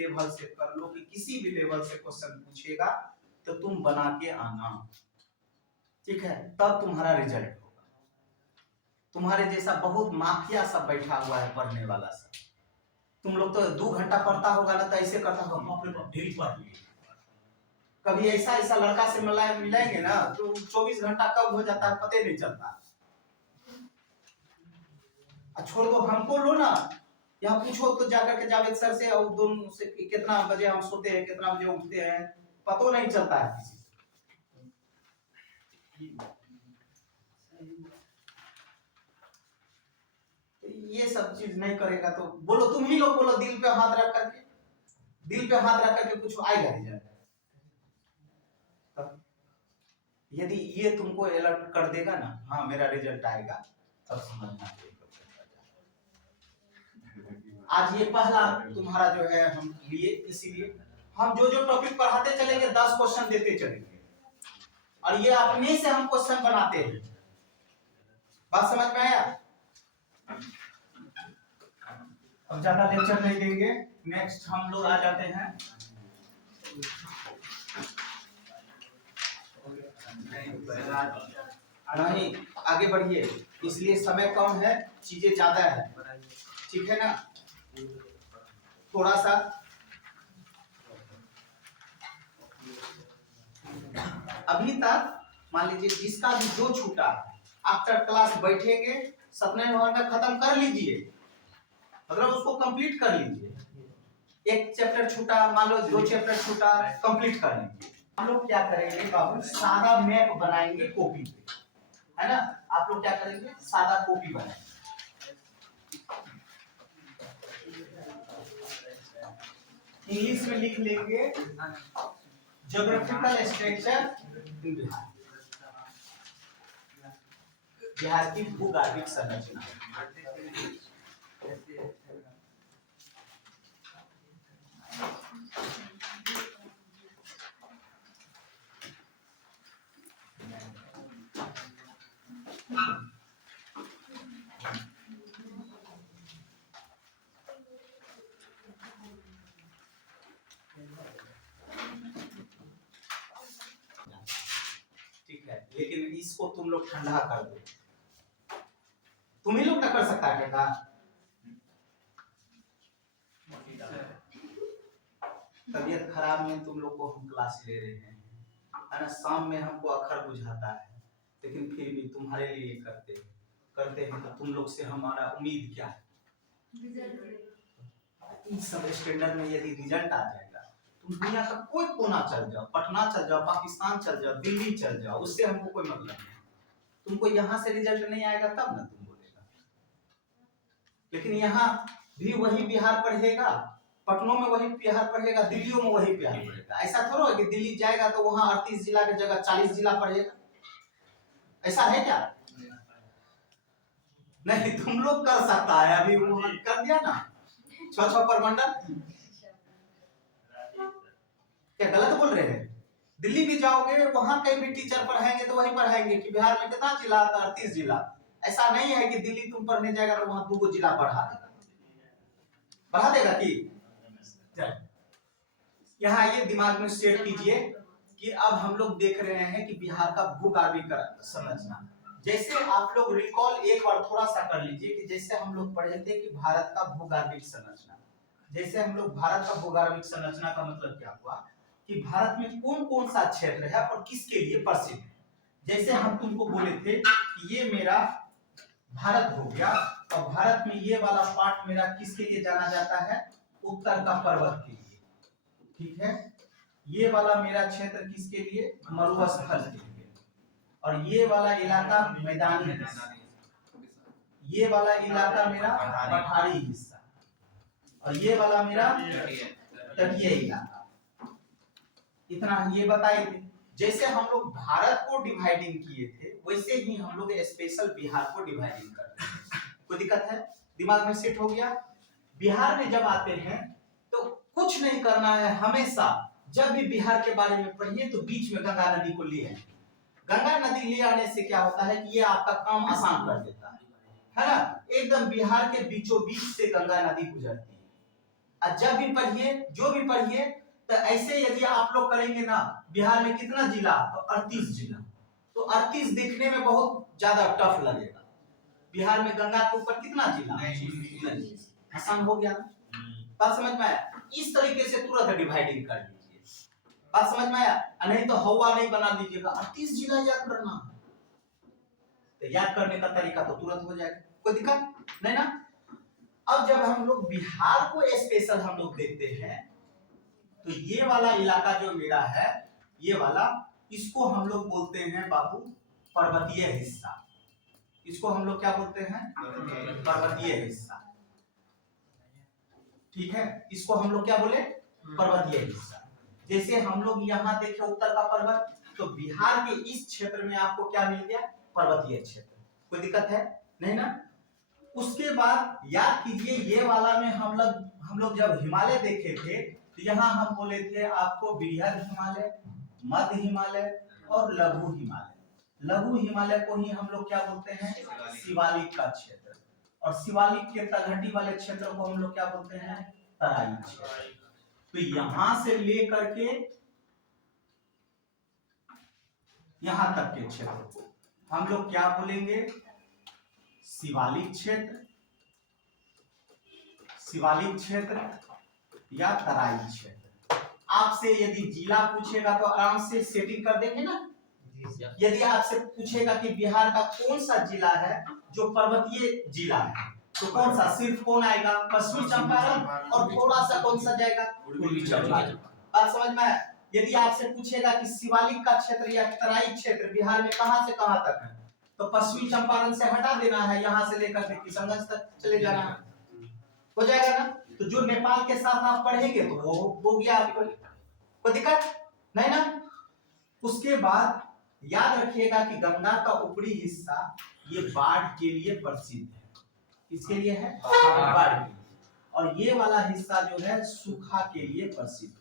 Level से कर लो कि किसी भी लेवल से क्वेश्चन पूछेगा तो तुम बना के आना, ठीक है, तब तुम्हारा रिजल्ट होगा। तुम्हारे जैसा बहुत माफिया सब बैठा हुआ है पढ़ने वाला सब। तुम लोग तो 2 घंटा पढ़ता होगा ना तो ऐसे करता होगा, बाप रे बाप ढेरी पढ़ लिए। कभी ऐसा ऐसा लड़का से मिलेंगे ना तो 24 घंटा कब हो जाता है पता नहीं चलता। छोड़ो, हमको लो ना, यहाँ पूछो तो जाकर के जावेद सर से और दोनों से कितना बजे हम सोते हैं, कितना बजे उठते हैं, पता नहीं चलता है किसी से। ये सब चीज नहीं करेगा तो बोलो, तुम ही लोग बोलो, दिल पे हाथ रख करके, दिल पे हाथ रख करके कुछ आएगा रिजल्ट। यदि ये तुमको अलर्ट कर देगा ना, हाँ मेरा रिजल्ट आएगा, तब समझना। आज ये पहला तुम्हारा जो है हम लिए, इसीलिए हम जो जो टॉपिक पढ़ाते चलेंगे 10 क्वेश्चन देते चलेंगे और ये अपने से हम क्वेश्चन बनाते हैं। बात समझ में आया? अब ज्यादा लेक्चर नहीं देंगे, नेक्स्ट हम लोग आ जाते हैं। नहीं, आगे बढ़िए, इसलिए समय कम है, चीजें ज्यादा है, ठीक है ना। थोड़ा सा अभी तक मान लीजिए जिसका भी जो छूटा, आफ्टर क्लास बैठेंगे, सप्ताह भर में खत्म कर लीजिए, मतलब उसको कंप्लीट कर लीजिए। एक चैप्टर छूटा, मान लो 2 चैप्टर छूटा, कंप्लीट कर लीजिए। हम लोग क्या करेंगे बाबू, सादा मैप बनाएंगे कॉपी पे, है ना। आप लोग क्या करेंगे, सादा कॉपी बनाएंगे, इंग्लिश में लिख लेंगे ज्योग्राफिकल स्ट्रक्चर बिहार, बिहार की भूगर्भिक संरचना। ठीक है, लेकिन इसको तुम लोग ठंडा कर दो, तुम ही लोग ना कर सकता है ठंडा। तबीयत खराब में तुम लोग को हम क्लास ले रहे हैं, है ना। शाम में हमको अखर बुझाता है, लेकिन फिर भी तुम्हारे लिए करते हैं तो तुम लोग से हमारा उम्मीद क्या है, इस सब स्टैंडर्ड में यदि रिजल्ट आ जाएगा, तुम दुनिया का कोई कोना चल जाओ, पटना चल जाओ, पाकिस्तान चल जाओ, दिल्ली चल जाओ, उससे हमको कोई मतलब नहीं। तुमको यहाँ से रिजल्ट नहीं आएगा तब ना तुम बोलेगा। लेकिन यहाँ भी वही बिहार पढ़ेगा, पटनों में वही बिहार पढ़ेगा, दिल्लियों में वही बिहार पढ़ेगा। ऐसा थोड़ा है कि दिल्ली जाएगा तो वहाँ 38 जिला की जगह 40 जिला पढ़ेगा, ऐसा है क्या? नहीं, तुम लोग कर सकता है, अभी वहाँ कर दिया ना 6 प्रमंडल। क्या गलत बोल रहे हैं? दिल्ली भी जाओगे, वहां कहीं भी टीचर पढ़ाएंगे तो वही पढ़ाएंगे कि बिहार में कितना जिला, 38 जिला। ऐसा नहीं है कि दिल्ली तुम पढ़ने जाएगा तो वहां 2 जिला बढ़ा देगा कि यहाँ ये दिमाग में सेट कीजिए कि अब हम लोग देख रहे हैं कि बिहार का भूगर्भिक संरचना। जैसे आप लोग रिकॉल एक बार थोड़ा सा कर लीजिए कि जैसे हम लोग पढ़े थे कि भारत का भूगर्भिक संरचना, जैसे हम लोग भारत का भूगर्भिक संरचना का मतलब क्या हुआ कि भारत में कौन कौन सा क्षेत्र है और किसके लिए प्रसिद्ध है। जैसे हम तुमको बोले थे कि ये मेरा भारत हो गया, और भारत में ये वाला पार्ट मेरा किसके लिए जाना जाता है, उत्तर का पर्वत के लिए, ठीक है। ये वाला मेरा क्षेत्र किसके लिए, मरुस्थल के लिए, और ये वाला इलाका मैदानी हिस्सा, ये वाला इलाका मेरा पठारी हिस्सा, और ये वाला मेरा तटीय इलाका। इतना ये बताए थे। जैसे हम लोग भारत को डिवाइडिंग किए थे, वैसे ही हम लोग स्पेशल बिहार को डिवाइडिंग करते हैं। कोई दिक्कत है? दिमाग में सेट हो गया। बिहार में जब आते हैं तो कुछ नहीं करना है, हमेशा जब भी बिहार के बारे में पढ़िए तो बीच में गंगा नदी को ले आए। गंगा नदी ले आने से क्या होता है कि ये आपका काम आसान कर देता है ना। एकदम बिहार के बीचों बीच से गंगा नदी गुजरती है, और जब भी पढ़िए, जो भी पढ़िए, तो ऐसे यदि आप लोग करेंगे ना, बिहार में कितना जिला, तो 38 जिला, तो 38 देखने में बहुत ज्यादा टफ लगेगा। बिहार में गंगा के ऊपर कितना जिला, आसान हो गया। बात समझ में आया? इस तरीके से तुरंत डिवाइडिंग कर लीजिए, बात समझ में आया? नहीं तो हवा नहीं बना लीजिएगा, 38 जिला याद करना, तो याद करने का तरीका तो तुरंत हो जाएगा, कोई दिक्कत नहीं ना। अब जब हम लोग बिहार को स्पेशल हम लोग देखते हैं, तो ये वाला इलाका जो मेरा है, ये वाला, इसको हम लोग बोलते हैं बाबू पर्वतीय हिस्सा। इसको हम लोग क्या बोलते हैं? पर्वतीय हिस्सा। ठीक है, इसको हम लोग क्या बोले? पर्वतीय हिस्सा। जैसे हम लोग यहाँ देखे उत्तर का पर्वत, तो बिहार के इस क्षेत्र में आपको क्या मिल गया? पर्वतीय क्षेत्र। कोई दिक्कत है? नहीं ना। उसके बाद याद कीजिए, ये वाला में हम लोग जब हिमालय देखे थे, तो यहाँ हम बोले थे आपको बृहद हिमालय, मध्य हिमालय और लघु हिमालय। लघु हिमालय को ही हम लोग क्या बोलते हैं? शिवालिक का क्षेत्र। और शिवालिक के तलहटी वाले क्षेत्र को हम लोग क्या बोलते हैं? तराई क्षेत्र। तो यहां से लेकर के यहां तक के क्षेत्र को हम लोग क्या बोलेंगे? शिवालिक क्षेत्र, शिवालिक क्षेत्र या तराई क्षेत्र। आपसे यदि जिला पूछेगा तो आराम से सेटिंग कर देंगे ना। यदि आपसे पूछेगा कि बिहार का कौन सा जिला है जो पर्वतीय जिला है, तो कौन सा? सिर्फ कौन आएगा? पश्चिमी चंपारण, और थोड़ा सा कौन सा जाएगा? पूर्वी चंपारण। बात समझ में आया? यदि आपसे पूछेगा कि शिवालिक का क्षेत्र या तराई क्षेत्र बिहार में कहां से कहां तक है, तो पश्चिमी चंपारण से हटा देना है, यहां से लेकर के किशनगंज तक चले जाना है, हो जाएगा ना। तो जो नेपाल के साथ आप पढ़ेंगे तो वो हो गया आपको, कोई दिक्कत नहीं ना। उसके बाद याद रखिएगा कि गंगा का ऊपरी हिस्सा ये बाढ़ के लिए प्रसिद्ध है। किसके लिए है? बाढ़ के लिए। और ये वाला हिस्सा जो है सूखा के लिए प्रसिद्ध है।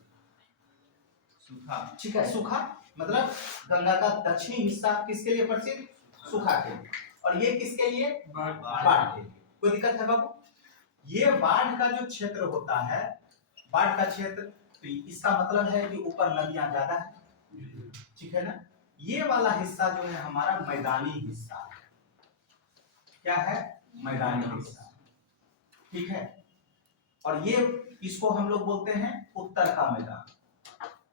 सूखा, ठीक है, सूखा मतलब गंगा का दक्षिणी हिस्सा किसके लिए प्रसिद्ध? सूखा के लिए। और ये किसके लिए? बाढ़ के लिए। कोई दिक्कत है बाबू? ये बाढ़ का जो क्षेत्र होता है, बाढ़ का क्षेत्र, तो इसका मतलब है कि ऊपर नदियां ज्यादा है, ठीक है ना। ये वाला हिस्सा जो है हमारा मैदानी हिस्सा है। क्या है? मैदानी हिस्सा, ठीक है। और ये इसको हम लोग बोलते हैं उत्तर का मैदान,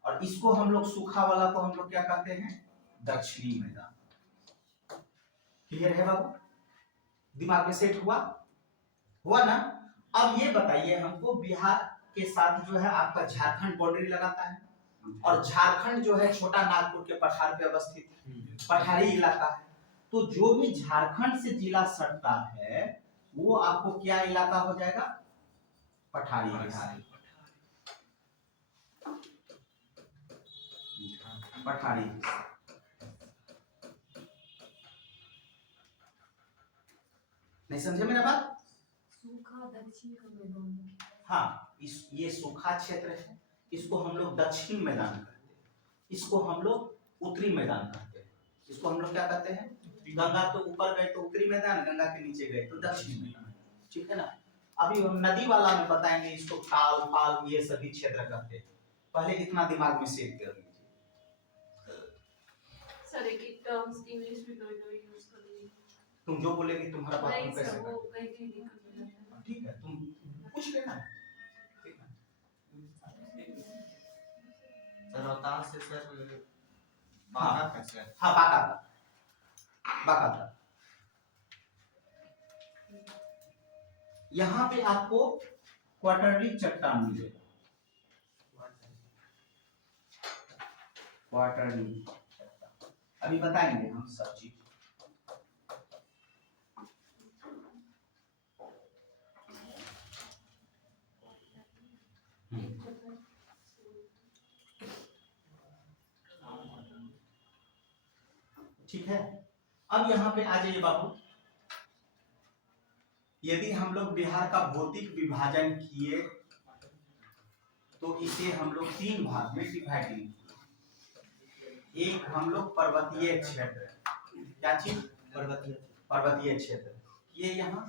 और इसको हम लोग सूखा वाला को हम लोग क्या कहते हैं? दक्षिणी मैदान। क्लियर है बाबू? दिमाग में सेट हुआ? हुआ ना। अब ये बताइए हमको, बिहार के साथ जो है आपका झारखंड बाउंड्री लगाता है, और झारखंड जो है छोटा नागपुर के पठार पे अवस्थित पठारी इलाका है। तो जो भी झारखंड से जिला सटता है वो आपको क्या इलाका हो जाएगा? पठारी इलाका। पठारी। नहीं समझे मेरा बात? सूखा दक्षिण का मैदान। हाँ, ये सूखा क्षेत्र है, इसको हम लोग दक्षिण मैदान कहते हैं, इसको हम लोग उत्तरी मैदान कहते हैं। इसको हम लोग क्या कहते हैं? गंगा के ऊपर गए तो उत्तरी मैदान, गंगा के नीचे गए तो दक्षिणी मैदान, ठीक है ना। अभी हम नदी वाला में बताएंगे, इसको खाल पाल ये सभी क्षेत्र कहते हैं। पहले इतना दिमाग में सेट कर लीजिए। सर एक एक टर्म्स इंग्लिश में दो दो यूज कर लीजिए। तुम जो बोलेगी तुम्हारा बात नहीं हम कैसे सर, वो करें? कहीं कहीं दिक्कत हो जाता है। ठीक है, तुम पूछ लेना। ठीक है सर, रोहतास से सर बांका का सर। हाँ, बांका का, बांका का। यहाँ पे आपको क्वार्टरली चट्टान मिलेगा, क्वार्टरली चट्टान। अभी बताएंगे हम सब चीज। ठीक है, अब यहाँ पे आ जाइए बाबू। यदि हम लोग बिहार का भौतिक विभाजन किए तो इसे हम लोग 3 भाग में डिवाइड। एक हम लोग पर्वतीय क्षेत्र, क्या चीज? पर्वतीय क्षेत्र ये यहाँ।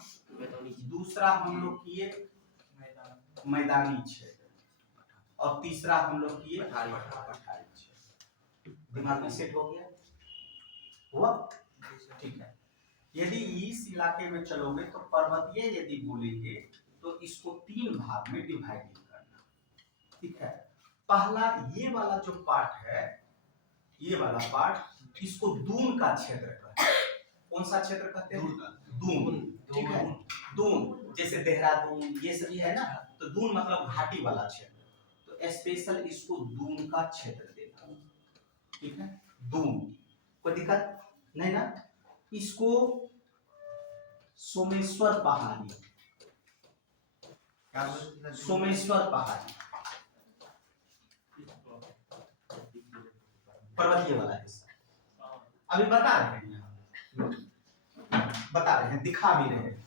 दूसरा हम लोग किए मैदानी क्षेत्र, और तीसरा हम लोग किए पठारी क्षेत्र। दिमाग में सेट हो गया? हुआ? ठीक है। यदि इस इलाके में चलोगे तो पर्वतीय यदि बोलेंगे तो इसको 3 भाग में डिवाइड करना। ठीक है। पहला ये वाला जो पार्ट है, ये वाला पार्ट, इसको दून का क्षेत्र कहते हैं। कौन सा क्षेत्र कहते हैं? दून। ठीक है। दून, जैसे देहरादून ये सब है ना, तो दून मतलब घाटी वाला क्षेत्र, तो स्पेशल इसको दून का क्षेत्र देना। ठीक है। दून, कोई दिक्कत नहीं ना? इसको सोमेश्वर पहाड़ी, सोमेश्वर पहाड़ी पर्वतीय वाला हिस्सा अभी बता रहे हैं, यहाँ बता रहे हैं, दिखा भी रहे हैं।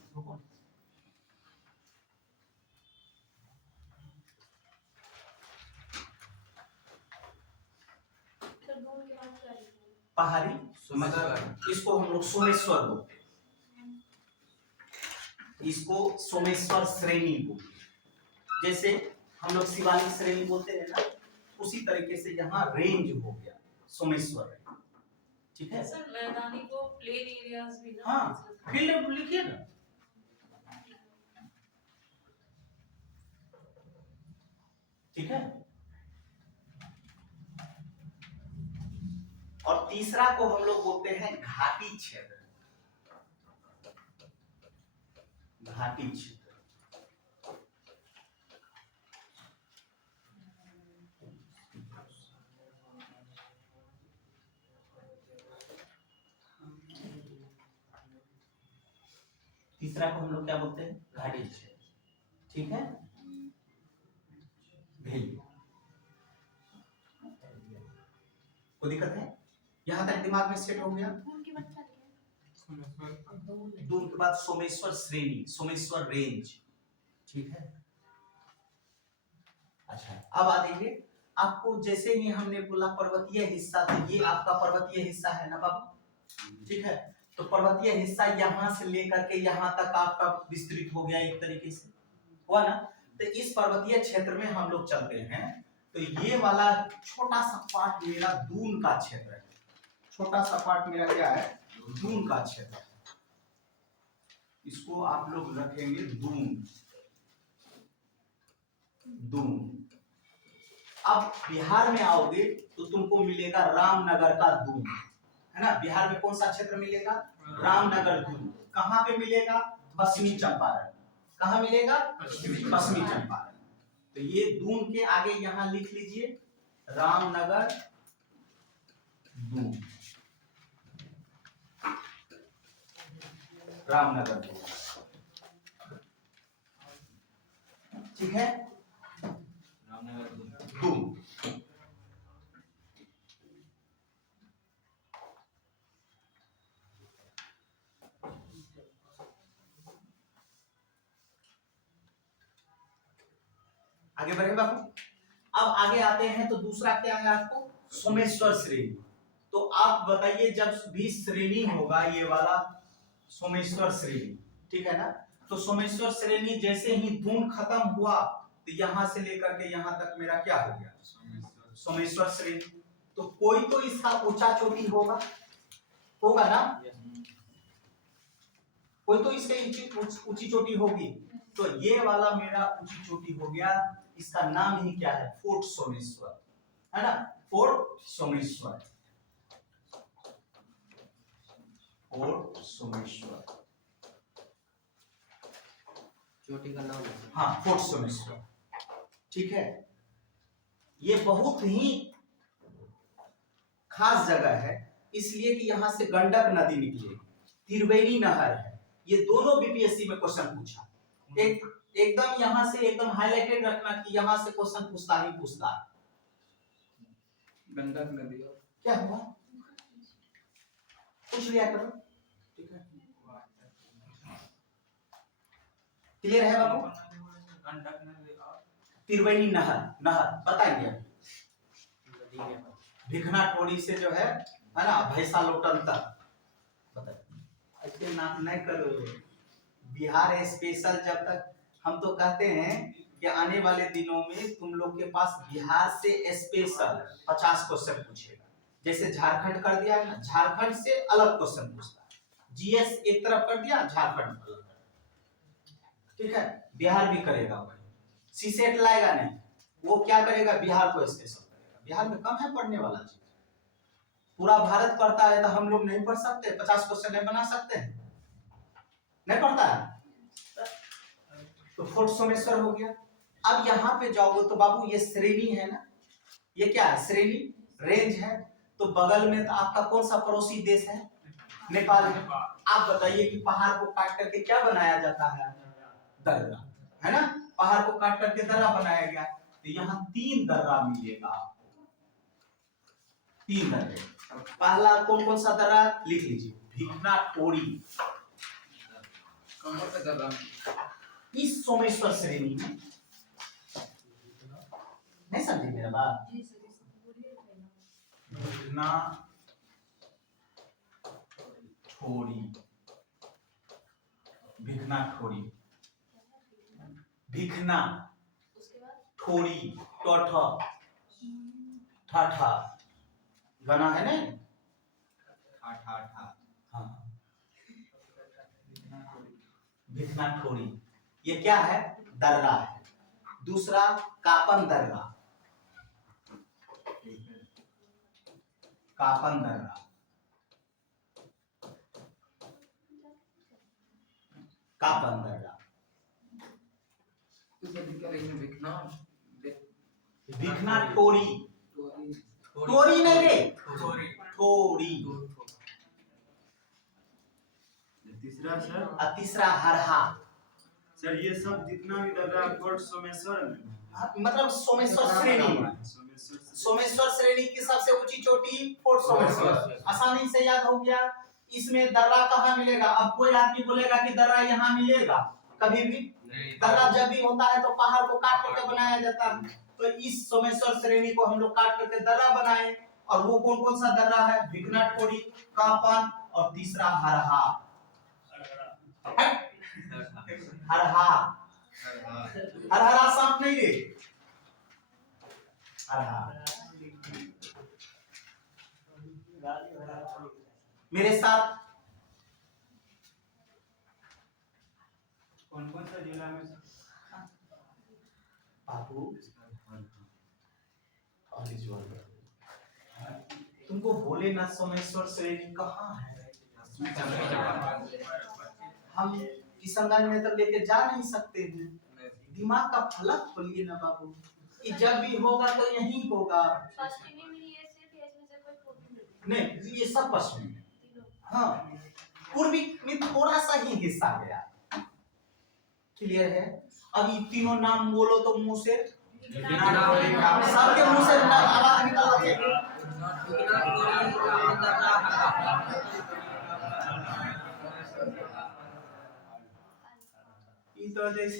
पहाड़ी मतलब इसको हम लोग सोमेश्वर बोलते हैं, इसको सोमेश्वर श्रेणी बोलते हैं। जैसे हम लोग शिवालिक श्रेणी बोलते हैं ना, उसी तरीके से यहाँ रेंज हो गया सोमेश्वर। ठीक है सर, मैदानी को प्लेन एरियाज भी ना, हाँ, फील्ड लिखिए ना। ठीक है। और तीसरा को हम लोग बोलते हैं घाटी क्षेत्र, घाटी क्षेत्र। तीसरा को हम लोग क्या बोलते हैं? घाटी क्षेत्र। ठीक है। कोई दिक्कत है? यहाँ तक दिमाग में सेट हो गया? दून के बाद सोमेश्वर श्रेणी, सोमेश्वर रेंज। ठीक है। अच्छा, अब आ जाइए। आपको जैसे ही हमने बोला पर्वतीय हिस्सा, तो ये आपका पर्वतीय हिस्सा है ना बाबू? ठीक है। तो पर्वतीय हिस्सा यहाँ से लेकर के यहाँ तक आपका विस्तृत हो गया एक तरीके से, हुआ ना? तो इस पर्वतीय क्षेत्र में हम लोग चलते हैं, तो ये वाला छोटा सा पार्ट मेरा दून का क्षेत्र है। छोटा सा पार्ट मेरा क्या है? दून का क्षेत्र है। इसको आप लोग रखेंगे दून, दून। अब बिहार में आओगे तो तुमको मिलेगा रामनगर का दून, है ना? बिहार में कौन सा क्षेत्र मिलेगा? रामनगर दून। कहाँ पे मिलेगा? पश्चिमी चंपारण। कहाँ मिलेगा? पश्चिमी चंपारण। तो ये दून के आगे यहाँ लिख लीजिए रामनगर दून, रामनगर दून। ठीक है। रामनगर दून। आगे बढ़े बाबू। अब आगे आते हैं तो दूसरा क्या है आपको? सोमेश्वर श्रेणी। तो आप बताइए, जब भी श्रेणी होगा ये वाला सोमेश्वर श्रेणी, ठीक है ना? तो सोमेश्वर श्रेणी जैसे ही दून खत्म हुआ तो यहां से लेकर के यहां तक मेरा क्या हो गया? सोमेश्वर श्रेणी। तो कोई तो इसका ऊंचा चोटी होगा, होगा ना? कोई तो इसके ऊंची चोटी होगी। तो ये वाला मेरा ऊंची चोटी हो गया, इसका नाम ही क्या है? फोर्ट सोमेश्वर, है ना? फोर्ट सोमेश्वर, फोर्ट सोमेश्वर चोटी का नाम है। हाँ, फोर्ट सोमेश्वर। ठीक है। ये बहुत ही खास जगह है, इसलिए कि यहां से गंडक नदी निकलेगी, त्रिवेणी नहर है। ये दोनों बीपीएससी में क्वेश्चन पूछा। एकदम यहां से एकदम हाईलाइटेड रखना कि यहां से क्वेश्चन पूछता ही पूछता है। गंडक नदी क्या हुआ? पूछ लिया करो। ठीक है। क्लियर है बाबू? गंडक नदी और त्रिवेणी नहर, नहर बताइए। भिखना टोली से जो है ना, भैंसा लोटन तक। बताइए। ऐसे नाम नहीं करो। बिहार स्पेशल, जब तक हम तो कहते हैं कि आने वाले दिनों में तुम लोग के पास बिहार से स्पेशल 50 क्वेश्चन पूछेगा। जैसे झारखंड कर दिया है ना, झारखंड से अलग क्वेश्चन पूछता है। जीएस एक तरफ कर दिया, झारखंड अलग कर दिया। ठीक है, बिहार भी करेगा वही। सीसेट लाएगा नहीं, वो क्या करेगा, बिहार को स्पेशल करेगा। बिहार में कम है पढ़ने वाला चीज, पूरा भारत पढ़ता है तो हम लोग नहीं पढ़ सकते, 50 क्वेश्चन नहीं बना सकते हैं, नहीं पढ़ता है तो फोर्थ सोमेश्वर हो गया। अब यहाँ पे जाओगे तो बाबू ये श्रेणी है ना, ये क्या है, श्रेणी रेंज है। तो बगल में तो आपका कौन सा पड़ोसी देश है, नेपाल है। आप बताइए कि पहाड़ को काट करके क्या बनाया जाता है, दर्रा, है ना, पहाड़ को काट करके दर्रा बनाया गया। तो यहाँ 3 दर्रा मिलेगा आपको, 3 दर्रे। पहला कौन कौन सा दर्रा लिख लीजिए, भिखना टोरी, इस सोमेश्वर श्रेणी में। नहीं समझे मेरा बात, भिखना ठोरी, भिखना ठोरी, भिखना ठोरी, टोठा ठाठा गाना है ना, ठा ठा। हाँ, भिखना ठोरी ये क्या है, दर्रा है। दूसरा कापन दर्रा, कापन दर्रा, कापन दर्रा, भिखना ठोरी, टोरी नहीं रे, ठोरी। तीसरा सर, और तीसरा हरहा। सर ये सब जितना भी दर्रा फोर्थ सोमेश्वर में, मतलब सोमेश्वर श्रेणी, सोमेश्वर से सोमेश्वर श्रेणी की सबसे ऊंची चोटी फोर्ट सोमेश्वर, आसानी से याद हो गया। इसमें दर्रा कहाँ मिलेगा, अब कोई आदमी बोलेगा कि दर्रा यहाँ मिलेगा, कभी भी दर्रा जब भी होता है तो पहाड़ को काट करके बनाया जाता है। तो इस सोमेश्वर श्रेणी को हम लोग काट करके दर्रा बनाए, और वो कौन कौन सा दर्रा है, भिखना ठोरी, कापन और तीसरा हरहा। हरहा, हरहा सांप नहीं रे, हरहा। मेरे साथ कौन कौन सा जिला में बाबू, तुमको बोले ना सोमेश्वर श्रेणी कहाँ है, हम किशनगंज में तो लेके जा नहीं सकते हैं। दिमाग का फलक खोलिए ना बाबू, कि जब भी होगा तो यही होगा। नहीं ये सब पश्चिमी, हाँ पूर्वी में थोड़ा सा ही हिस्सा गया। क्लियर है, अब ये तीनों नाम बोलो तो मुंह से, सबके मुंह से नाम आवाज निकल रहा है। तो जैसे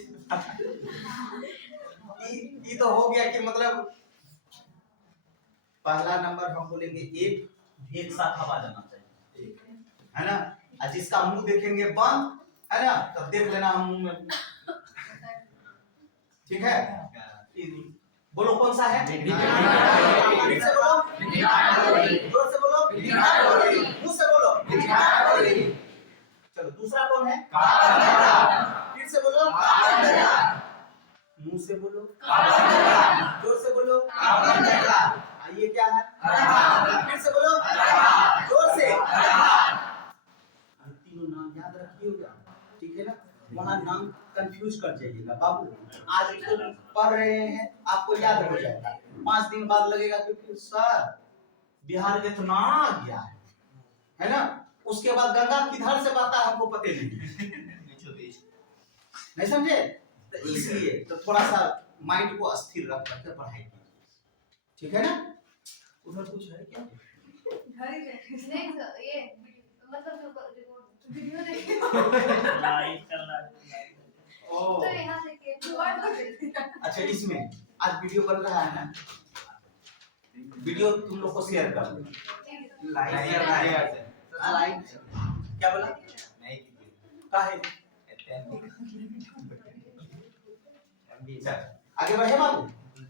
ये तो हो गया कि मतलब पहला नंबर हम बोलेंगे एक साथ हवा जाना चाहिए, है ना, और जिसका मुंह देखेंगे बंद, है ना, तब देख लेना हम मुंह में, ठीक है। बोलो कौन सा है, फिर से बोलो, जोर से बोलो, मुंह से बोलो। चलो दूसरा कौन है, फिर से बोलो, मुंह से बोलो, जोर से बोलो। ये क्या है, फिर से बोलो, जोर से। ये तीनों नाम याद रखिएगा, ठीक है ना, वहाँ नाम कंफ्यूज कर जाइएगा बाबू। आज तो पढ़ रहे हैं आपको याद हो जाएगा, 5 दिन बाद लगेगा क्योंकि सर बिहार इतना आ गया है ना। उसके बाद गंगा किधर से बहता है हमको पता नहीं समझे, तो इसलिए तो थोड़ा सा माइंड को अस्थिर रख करके पढ़ाई कीजिए, ठीक है ना। उधर कुछ है क्या, नहीं सर, ये मतलब वीडियो देखिए लाइव चल रहा है। तो यहाँ देखिए। अच्छा इसमें आज वीडियो बन रहा है ना, वीडियो तुम लोग को शेयर कर दो, लाइक क्या बोला, का है चल आगे बढ़े बाबू।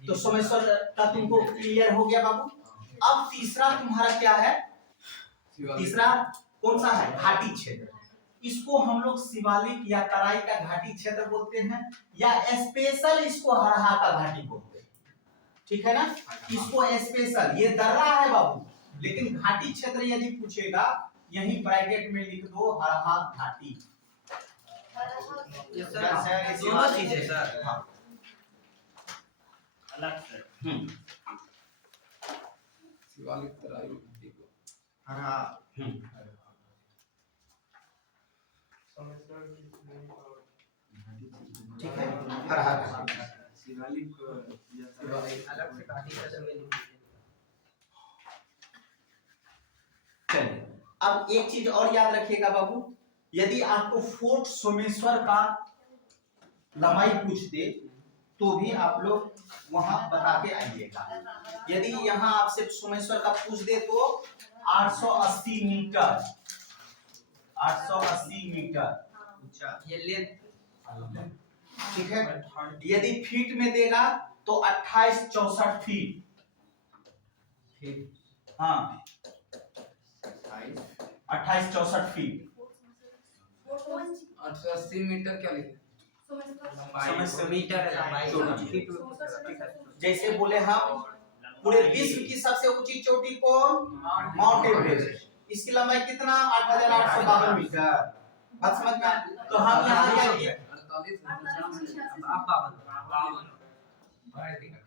तो सोमेश्वर का तुमको क्लियर हो गया बाबू। अब तीसरा तुम्हारा क्या है? तीसरा कौन सा है? घाटी क्षेत्र। इसको हम लोग शिवालिक या तराई का घाटी क्षेत्र बोलते हैं, या स्पेशल इसको हरहा का घाटी बोलते हैं। ठीक है ना? इसको स्पेशल, ये दर्रा है बाबू, लेकिन घाटी क्षेत्र यदि पूछेगा यही ब्रैकेट में लिख दो हरहा घाटी। दोनों चीजें सर। हाँ। अलग से शिवालिक तराई घाटी को हाँ ठीक है, हरहा घाटी। शिवालिक अलग से घाटी क्षेत्र में लिख दीजिए। चलिए अब एक चीज और याद रखिएगा बाबू, यदि आपको फोर्ट सोमेश्वर का लंबाई पूछ दे तो भी आप लोग वहां बता के आइएगा। यदि यहाँ आपसे सोमेश्वर का पूछ दे तो 880 मीटर, 880 मीटर ऊंचा ये लेंथ। ठीक है। यदि फीट में देगा तो 2864 फीट। हाँ 2864 फीट। 880 मीटर क्या लिखे? समझ मीटर है लंबाई। चोटी। जैसे बोले हम पूरे विश्व की सबसे ऊंची चोटी कौन? Mount Everest. इसकी लंबाई कितना? 8852 मीटर। बात समझ में आया? तो हम यहाँ क्या किए? 48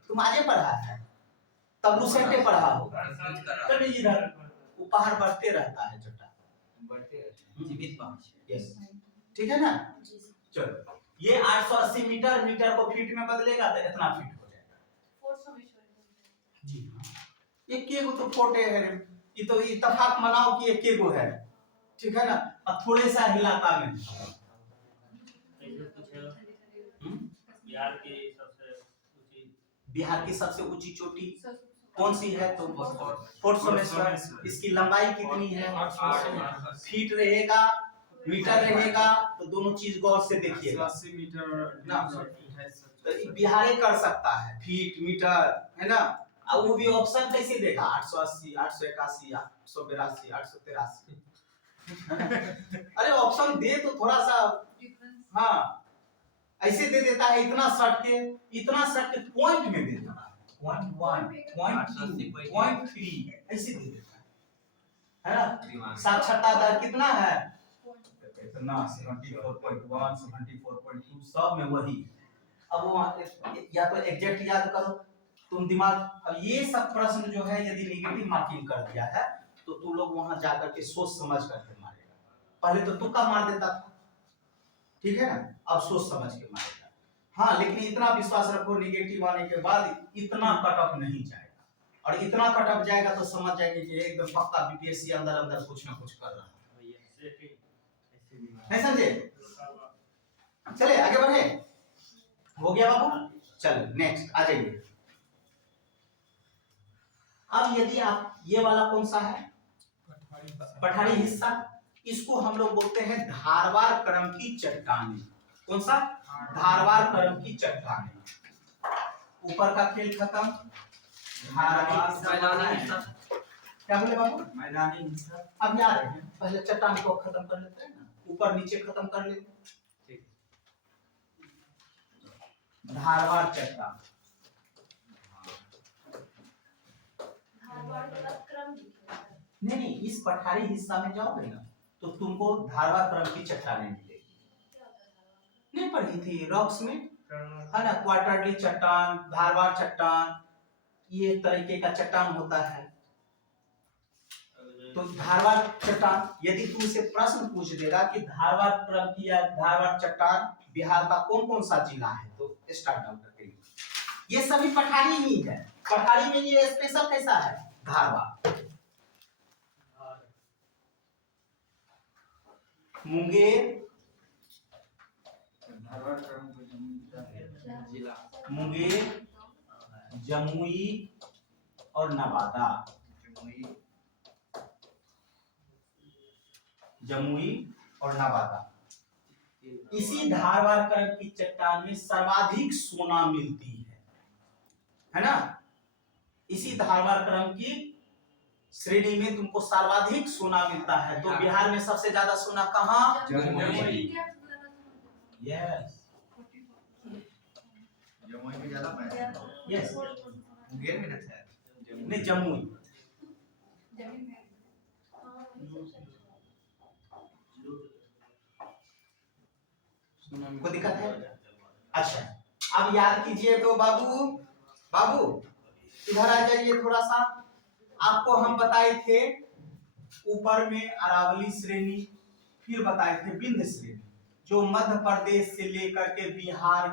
तुम आगे पढ़ा है तब लुसेंटे पढ़ा होगा। कभी इधर वो पहाड़ बढ़ते रहता है चट्टान। जीवित पहुंच। यस ठीक है ना? चलो ये 880 मीटर, मीटर को फीट में बदलेगा तो इतना फीट हो जाएगा। फोर्ट सोमेश्वर जी हाँ, ये केगो तो फोटे है, ये तो इत्तेफाक मनाओ कि ये केगो है। ठीक है ना? अब थोड़े सा इलाका में बिहार की सबसे ऊंची चोटी कौन सी है? तो फोर्ट सोमेश्वर। इसकी लंबाई कितनी है? फीट रहेगा, मीटर रहेगा, तो दोनों चीज गौर से देखिएगा। 80 मीटर ना। तो बिहार कर सकता है फीट मीटर, है ना? अब वो भी ऑप्शन कैसे देगा? 880, 881, 882, 883। अरे ऑप्शन दे तो थोड़ा सा, हाँ ऐसे दे देता है, इतना सट के पॉइंट में दे देता है। पॉइंट 1, पॉइंट 2, पॉइंट 3 ऐसे दे देता है ना? साक्षरता दर कितना है? इतना 74.1, 74.2 सब में वही। अब वो या तो एग्जैक्ट याद करो तुम दिमाग। अब ये सब प्रश्न जो है यदि नेगेटिव मार्किंग कर दिया है तो तू लोग वहां जाकर के सोच समझ करके मारेगा। पहले तो तुक्का मार देता था, ठीक है ना? अब सोच समझ के मारेगा। हाँ लेकिन इतना विश्वास रखो नेगेटिव आने के बाद इतना कट ऑफ नहीं जाएगा, और इतना कट ऑफ जाएगा तो समझ जाएंगे कि एकदम पक्का बीपीएससी अंदर अंदर कुछ ना कुछ कर रहा है। नहीं समझे? चले आगे बढ़े। हो गया बाबू? चल नेक्स्ट आ जाइए। अब यदि आप ये वाला कौन सा है? पठारी हिस्सा। इसको हम लोग बोलते हैं धारवार क्रम की चट्टानें। कौन सा? धारवार क्रम की चट्टानें। ऊपर का खेल खत्म। मैदानी हिस्सा। क्या बोले बाबू? मैदानी हिस्सा। अब आ रहे हैं, पहले चट्टान को खत्म कर लेते हैं ना, ऊपर नीचे खत्म कर लेते हैं। धारवार चट्टान। नहीं, इस पठारी हिस्सा में जाओगे ना तो तुमको धारवार क्रम की चट्टानें मिलेगी। नहीं पढ़ी थी रॉक्स में, है ना? क्वार्टरली चट्टान, धारवार चट्टान, ये तरीके का चट्टान होता है। तो धारवार चट्टान, यदि तुमसे प्रश्न पूछ देगा कि धारवार क्रम की या धारवार चट्टान बिहार का कौन कौन सा जिला है, तो स्टार्ट डाउन करते हैं। ये सभी पठारी ही है। पठारी में ये स्पेशल कैसा है? धारवार, मुंगेर, मुंगेर, जमुई और नवादा। जमुई और नवादा इसी धारवाड़ क्रम की चट्टान में सर्वाधिक सोना मिलती है ना। इसी धारवाड़ क्रम की श्रेणी में तुमको सर्वाधिक सोना मिलता है। तो बिहार में सबसे ज्यादा सोना कहाँ? जमुई। यस जमुई में ज्यादा पैसा है। यस मुंगेर में ना शायद। नहीं जमुई। कोई दिक्कत है? अच्छा अब याद कीजिए तो बाबू बाबू इधर आ जाइए थोड़ा सा। आपको हम बताए थे ऊपर में अरावली श्रेणी, फिर बताए थे विंध्य श्रेणी, जो मध्य प्रदेश से लेकर के बिहार